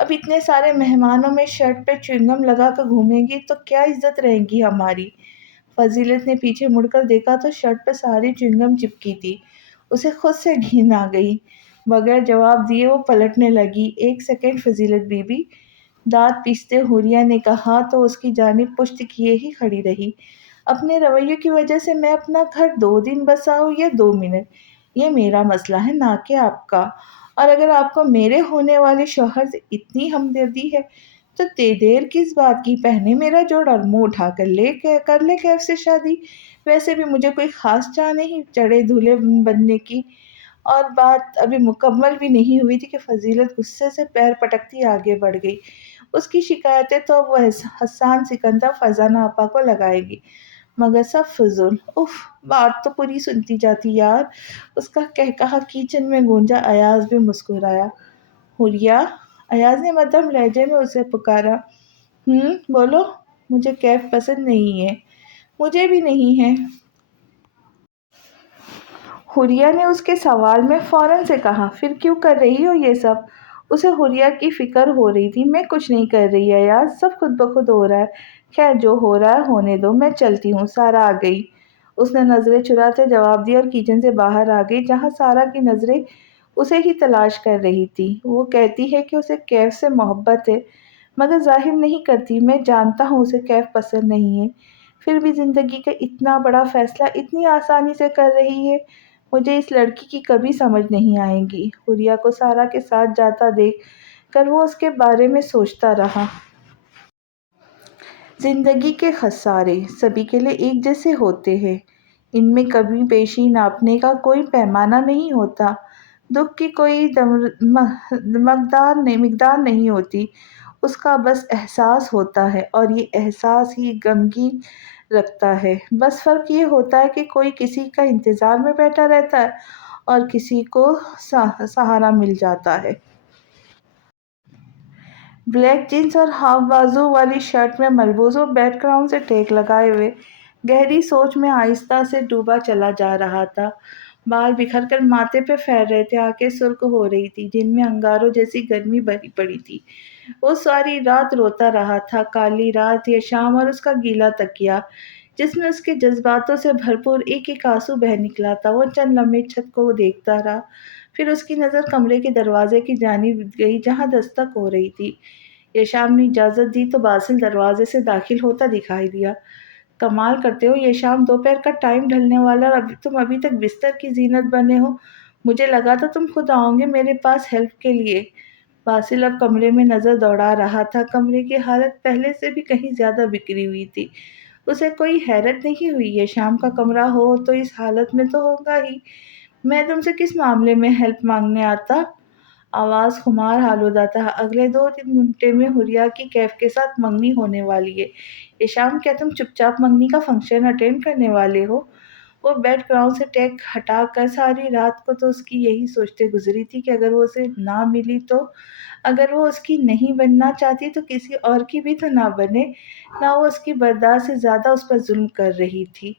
اب اتنے سارے مہمانوں میں شرٹ پہ چوئنگم لگا کر گھومے گی تو کیا عزت رہے گی ہماری؟ فضیلت نے پیچھے مڑ کر دیکھا تو شرٹ پہ ساری چوئنگم چپکی تھی۔ اسے خود سے گھن آ گئی۔ بغیر جواب دیے وہ پلٹنے لگی۔ ایک سیکنڈ فضیلت بی بی، دانت پیستے حوریہ نے کہا تو اس کی جانب پشت کیے ہی کھڑی رہی۔ اپنے رویے کی وجہ سے میں اپنا گھر 2 دن بساؤں یا 2 منٹ، یہ میرا مسئلہ ہے نہ کہ آپ کا۔ اور اگر آپ کو میرے ہونے والے شوہر سے اتنی ہمدردی ہے تو دیر کس بات کی؟ پہنے میرا جوڑ اور منہ اٹھا کر لے کیف سے شادی۔ ویسے بھی مجھے کوئی خاص چاہ نہیں چڑھے دھلے بننے کی۔ اور بات ابھی مکمل بھی نہیں ہوئی تھی کہ فضیلت غصے سے پیر پٹکتی آگے بڑھ گئی۔ اس کی شکایتیں تو اب وہ حسان سکندر فرزانہ آپا کو لگائے گی، مگر سب فضول۔ اف، بات تو پوری سنتی جاتی یار۔ اس کا قہقہا کچن میں گونجا۔ ایاز بھی مسکرایا۔ حوریہ، ایاز نے مدھم لہجے میں اسے پکارا۔ بولو۔ مجھے کیف پسند نہیں ہے۔ مجھے بھی نہیں ہے۔ حوریہ نے اس کے سوال میں فوراً سے کہا۔ پھر کیوں کر رہی ہو یہ سب؟ اسے حوریہ کی فکر ہو رہی تھی۔ میں کچھ نہیں کر رہی ایاز، سب خود بخود ہو رہا ہے۔ خیر جو ہو رہا ہے ہونے دو، میں چلتی ہوں، سارا آ گئی۔ اس نے نظریں چراتے جواب دیا اور کچن سے باہر آ گئی جہاں سارا کی نظریں اسے ہی تلاش کر رہی تھی۔ وہ کہتی ہے کہ اسے کیف سے محبت ہے مگر ظاہر نہیں کرتی۔ میں جانتا ہوں اسے کیف پسند نہیں ہے، پھر بھی زندگی کا اتنا بڑا فیصلہ اتنی آسانی سے کر رہی ہے۔ مجھے اس لڑکی کی کبھی سمجھ نہیں آئے گی۔ حوریہ کو سارا کے ساتھ جاتا دیکھ کر وہ اس کے بارے میں سوچتا رہا۔ زندگی کے خسارے سبھی کے لیے ایک جیسے ہوتے ہیں، ان میں کمی بیشی ناپنے کا کوئی پیمانہ نہیں ہوتا۔ دکھ کی کوئی مقدار نہیں ہوتی، اس کا بس احساس ہوتا ہے، اور یہ احساس ہی غمگین رکھتا ہے۔ بس فرق یہ ہوتا ہے کہ کوئی کسی کا انتظار میں بیٹھا رہتا ہے اور کسی کو سہارا مل جاتا ہے۔ بلیک جینس اور ہاف بازو والی شرٹ میں ملبوس وہ بیک گراؤنڈ سے ٹیک لگائے ہوئے گہری سوچ میں آہستہ سے ڈوبا چلا جا رہا تھا۔ بال بکھر کر ماتھے پہ پھیل رہے تھے، آنکھیں سرخ ہو رہی تھیں جن میں انگاروں جیسی گرمی بھری پڑی تھی۔ وہ ساری رات روتا رہا تھا، کالی رات، یہ شام اور اس کا گیلا تکیا جس میں اس کے جذباتوں سے بھرپور ایک ایک آنسو بہہ نکلا تھا۔ وہ چند لمحے چھت کو دیکھتا رہا، پھر اس کی نظر کمرے کے دروازے کی جانب گئی جہاں دستک ہو رہی تھی۔ یشام نے اجازت دی تو باسل دروازے سے داخل ہوتا دکھائی دیا۔ کمال کرتے ہو یشام، دوپہر کا ٹائم ڈھلنے والا اور تم ابھی تک بستر کی زینت بنے ہو۔ مجھے لگا تھا تم خود آؤ گے میرے پاس ہیلپ کے لیے۔ باسل اب کمرے میں نظر دوڑا رہا تھا۔ کمرے کی حالت پہلے سے بھی کہیں زیادہ بگڑی ہوئی تھی۔ اسے کوئی حیرت نہیں ہوئی، یہ شام کا کمرہ ہو تو اس حالت میں تو ہوگا ہی۔ میں تم سے کس معاملے میں ہیلپ مانگنے آتا؟ آواز خمار آلودہ تھا۔ اگلے 2-3 گھنٹے میں حریہ کی کیف کے ساتھ منگنی ہونے والی ہے۔ یہ شام، کیا تم چپ چاپ منگنی کا فنکشن اٹینڈ کرنے والے ہو؟ وہ بیک گراؤنڈ سے ٹیک ہٹا کر ساری رات کو تو اس کی یہی سوچتے گزری تھی کہ اگر وہ اسے نہ ملی تو، اگر وہ اس کی نہیں بننا چاہتی تو کسی اور کی بھی تو نہ بنے، نہ وہ اس کی برداشت سے زیادہ اس پر ظلم کر رہی تھی۔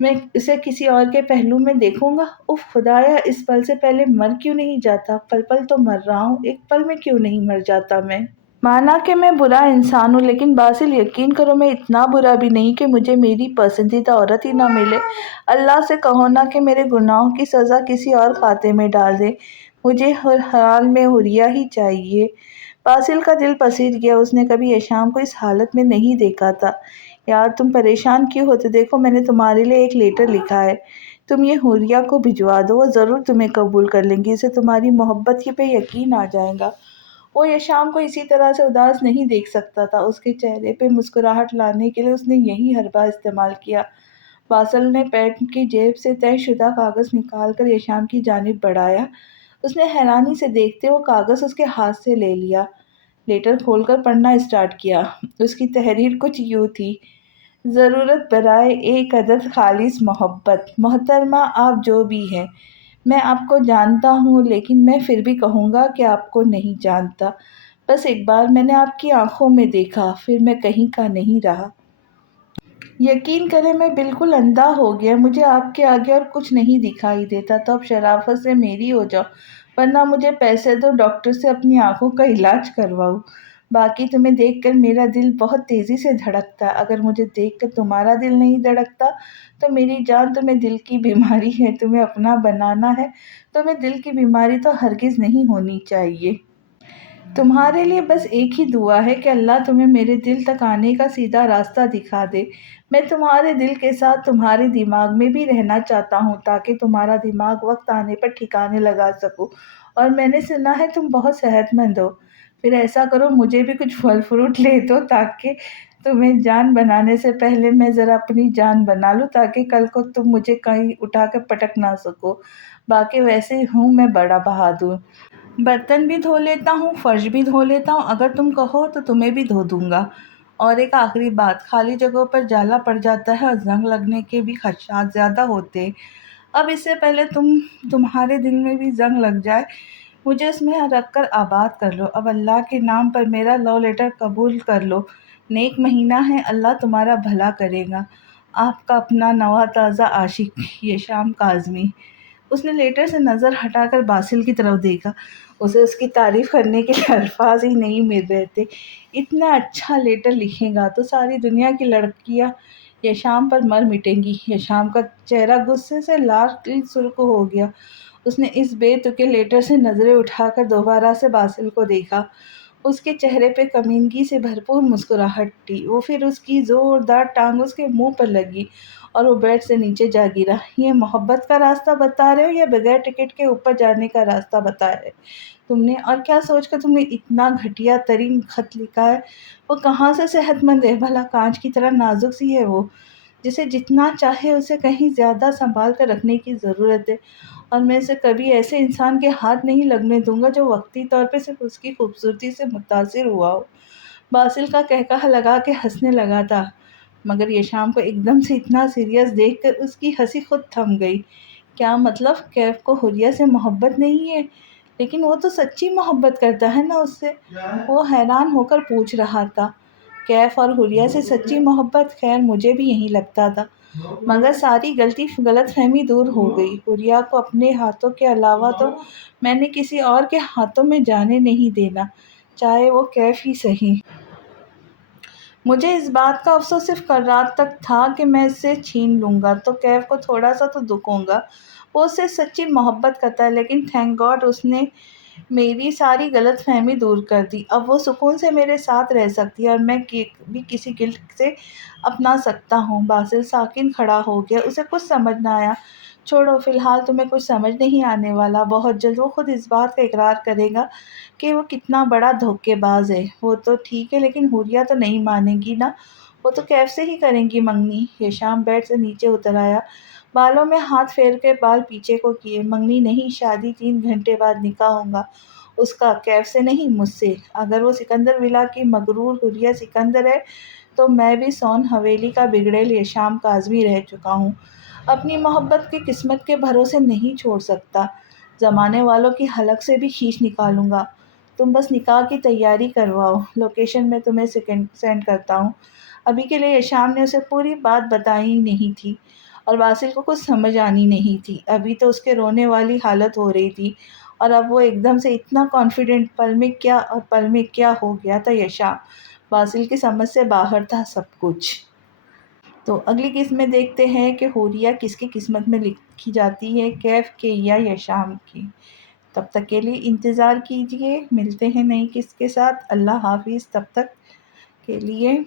میں اسے کسی اور کے پہلو میں دیکھوں گا؟ اف خدایا، اس پل سے پہلے مر کیوں نہیں جاتا؟ پل پل تو مر رہا ہوں، ایک پل میں کیوں نہیں مر جاتا میں؟ مانا کہ میں برا انسان ہوں، لیکن باسل یقین کرو میں اتنا برا بھی نہیں کہ مجھے میری پسندیدہ عورت ہی نہ ملے۔ اللہ سے کہو نا کہ میرے گناہوں کی سزا کسی اور کھاتے میں ڈال دے، مجھے ہر حال میں حریہ ہی چاہیے۔ باسل کا دل پسیر گیا، اس نے کبھی یشام کو اس حالت میں نہیں دیکھا تھا۔ یار تم پریشان کیوں ہوتے؟ دیکھو میں نے تمہارے لیے ایک لیٹر لکھا ہے، تم یہ حریہ کو بھجوا دو، وہ ضرور تمہیں قبول کر لیں گی، اسے تمہاری محبت پہ یقین آ جائے گا۔ وہ یشام کو اسی طرح سے اداس نہیں دیکھ سکتا تھا، اس کے چہرے پہ مسکراہٹ لانے کے لیے اس نے یہی حربہ استعمال کیا۔ باسل نے پینٹ کی جیب سے طے شدہ کاغذ نکال کر یشام کی جانب بڑھایا۔ اس نے حیرانی سے دیکھتے وہ کاغذ اس کے ہاتھ سے لے لیا، لیٹر کھول کر پڑھنا اسٹارٹ کیا۔ اس کی تحریر کچھ یوں تھی: ضرورت برائے ایک عدد خالص محبت۔ محترمہ، آپ جو بھی ہیں، میں آپ کو جانتا ہوں، لیکن میں پھر بھی کہوں گا کہ آپ کو نہیں جانتا۔ بس ایک بار میں نے آپ کی آنکھوں میں دیکھا، پھر میں کہیں کا نہیں رہا۔ یقین کریں میں بالکل اندھا ہو گیا، مجھے آپ کے آگے اور کچھ نہیں دکھائی دیتا۔ تو اب شرافت سے میری ہو جاؤ، ورنہ مجھے پیسے دو، ڈاکٹر سے اپنی آنکھوں کا علاج کرواؤں۔ باقی تمہیں دیکھ کر میرا دل بہت تیزی سے دھڑکتا ہے۔ اگر مجھے دیکھ کر تمہارا دل نہیں دھڑکتا تو میری جان، تمہیں دل کی بیماری ہے، تمہیں اپنا بنانا ہے۔ تمہیں دل کی بیماری تو ہرگز نہیں ہونی چاہیے۔ تمہارے لیے بس ایک ہی دعا ہے کہ اللہ تمہیں میرے دل تک آنے کا سیدھا راستہ دکھا دے۔ میں تمہارے دل کے ساتھ تمہارے دماغ میں بھی رہنا چاہتا ہوں تاکہ تمہارا دماغ وقت آنے پر ٹھکانے لگا سکوں، اور میں نے سنا ہے تم بہت صحت مند ہو۔ پھر ایسا کرو، مجھے بھی کچھ پھل فروٹ لے دو تاکہ تمہیں جان بنانے سے پہلے میں ذرا اپنی جان بنا لوں، تاکہ کل کو تم مجھے کہیں اٹھا کر پٹک نہ سکو۔ باقی ویسے ہوں میں بڑا بہادر، برتن بھی دھو لیتا ہوں، فرش بھی دھو لیتا ہوں، اگر تم کہو تو تمہیں بھی دھو دوں گا۔ اور ایک آخری بات، خالی جگہوں پر جالا پڑ جاتا ہے اور زنگ لگنے کے بھی خدشات زیادہ ہوتے ہیں۔ اب اس سے پہلے تمہارے دل میں بھی زنگ لگ جائے، مجھے اس میں رکھ کر آباد کر لو۔ اب اللہ کے نام پر میرا لو لیٹر قبول کر لو۔ نیک مہینہ ہے، اللہ تمہارا بھلا کرے گا۔ آپ کا اپنا نواں تازہ عاشق، یشام کاظمی۔ اس نے لیٹر سے نظر ہٹا کر باسل کی طرف دیکھا۔ اسے اس کی تعریف کرنے کے لیے الفاظ ہی نہیں مل رہے تھے۔ اتنا اچھا لیٹر لکھے گا تو ساری دنیا کی لڑکیاں یشام پر مر مٹیں گی۔ یشام کا چہرہ غصے سے لال سرخ ہو گیا۔ اس نے اس بے تکے لیٹر سے نظریں اٹھا کر دوبارہ سے باسل کو دیکھا۔ اس کے چہرے پہ کمینگی سے بھرپور مسکراہٹ تھی۔ وہ پھر اس کی زوردار ٹانگ اس کے منہ پر لگی اور وہ بیڈ سے نیچے جا گرا۔ یہ محبت کا راستہ بتا رہے ہو یا بغیر ٹکٹ کے اوپر جانے کا راستہ بتایا ہے تم نے؟ اور کیا سوچ کر تم نے اتنا گھٹیا ترین خط لکھا ہے؟ وہ کہاں سے صحت مند ہے بھلا؟ کانچ کی طرح نازک سی ہے وہ، جسے جتنا چاہے اسے کہیں زیادہ سنبھال کر رکھنے کی ضرورت ہے، اور میں اسے کبھی ایسے انسان کے ہاتھ نہیں لگنے دوں گا جو وقتی طور پہ صرف اس کی خوبصورتی سے متاثر ہوا ہو۔ باسل کا قہقہہ لگا کے ہنسنے لگا تھا، مگر یشام کو ایک دم سے اتنا سیریس دیکھ کر اس کی ہنسی خود تھم گئی۔ کیا مطلب؟ کیف کو حریہ سے محبت نہیں ہے؟ لیکن وہ تو سچی محبت کرتا ہے نا اس سے؟ وہ حیران ہو کر پوچھ رہا تھا۔ کیف اور حریہ سے سچی محبت؟ خیر مجھے بھی یہی لگتا تھا، مگر ساری غلط فہمی دور ہو گئی۔ حریہ کو اپنے ہاتھوں کے علاوہ تو میں نے کسی اور کے ہاتھوں میں جانے نہیں دینا، چاہے وہ کیف ہی صحیح۔ مجھے اس بات کا افسوس صرف کل رات تک تھا کہ میں اس سے چھین لوں گا تو کیف کو تھوڑا سا تو دکھ ہوگا، وہ اس سے سچی محبت کرتا ہے، لیکن تھینک گاڈ اس نے میری ساری غلط فہمی دور کر دی۔ اب وہ سکون سے میرے ساتھ رہ سکتی ہے اور میں بھی کسی گلٹ سے اپنا سکتا ہوں۔ باسل ساکن کھڑا ہو گیا، اسے کچھ سمجھ نہ آیا۔ چھوڑو، فی الحال تمہیں کچھ سمجھ نہیں آنے والا، بہت جلد وہ خود اس بات کا اقرار کرے گا کہ وہ کتنا بڑا دھوکے باز ہے۔ وہ تو ٹھیک ہے لیکن حوریہ تو نہیں مانے گی نا، وہ تو کیف سے ہی کریں گی منگنی۔ ہشام بیڈ سے نیچے اتر آیا، بالوں میں ہاتھ پھیر کے بال پیچھے کو کیے۔ منگنی نہیں، شادی 3 گھنٹے بعد نکاح ہوگا اس کا، کیف سے نہیں، مجھ سے۔ اگر وہ سکندر ولا کی مغرور حوریہ سکندر ہے تو میں بھی سون حویلی کا بگڑیل ہشام کاظمی رہ چکا ہوں۔ اپنی محبت کی قسمت کے بھروسے نہیں چھوڑ سکتا، زمانے والوں کی حلق سے بھی کھینچ نکالوں گا۔ تم بس نکاح کی تیاری کرواؤ، لوکیشن میں تمہیں سینڈ کرتا ہوں۔ ابھی کے لیے ہشام نے اسے پوری بات بتائی نہیں تھی اور باسل کو کچھ سمجھ آنی نہیں تھی۔ ابھی تو اس کے رونے والی حالت ہو رہی تھی اور اب وہ ایک دم سے اتنا کانفیڈنٹ، پل میں کیا ہو گیا تھا ہشام؟ باسل کی سمجھ سے باہر تھا سب کچھ۔ تو اگلی قسط میں دیکھتے ہیں کہ حوریہ کس کی قسمت میں لکھی جاتی ہے، کیف کے یا ہشام کی۔ تب تک کے لیے انتظار کیجیے، ملتے ہیں نئی قسط کے ساتھ۔ اللہ حافظ، تب تک کے لیے۔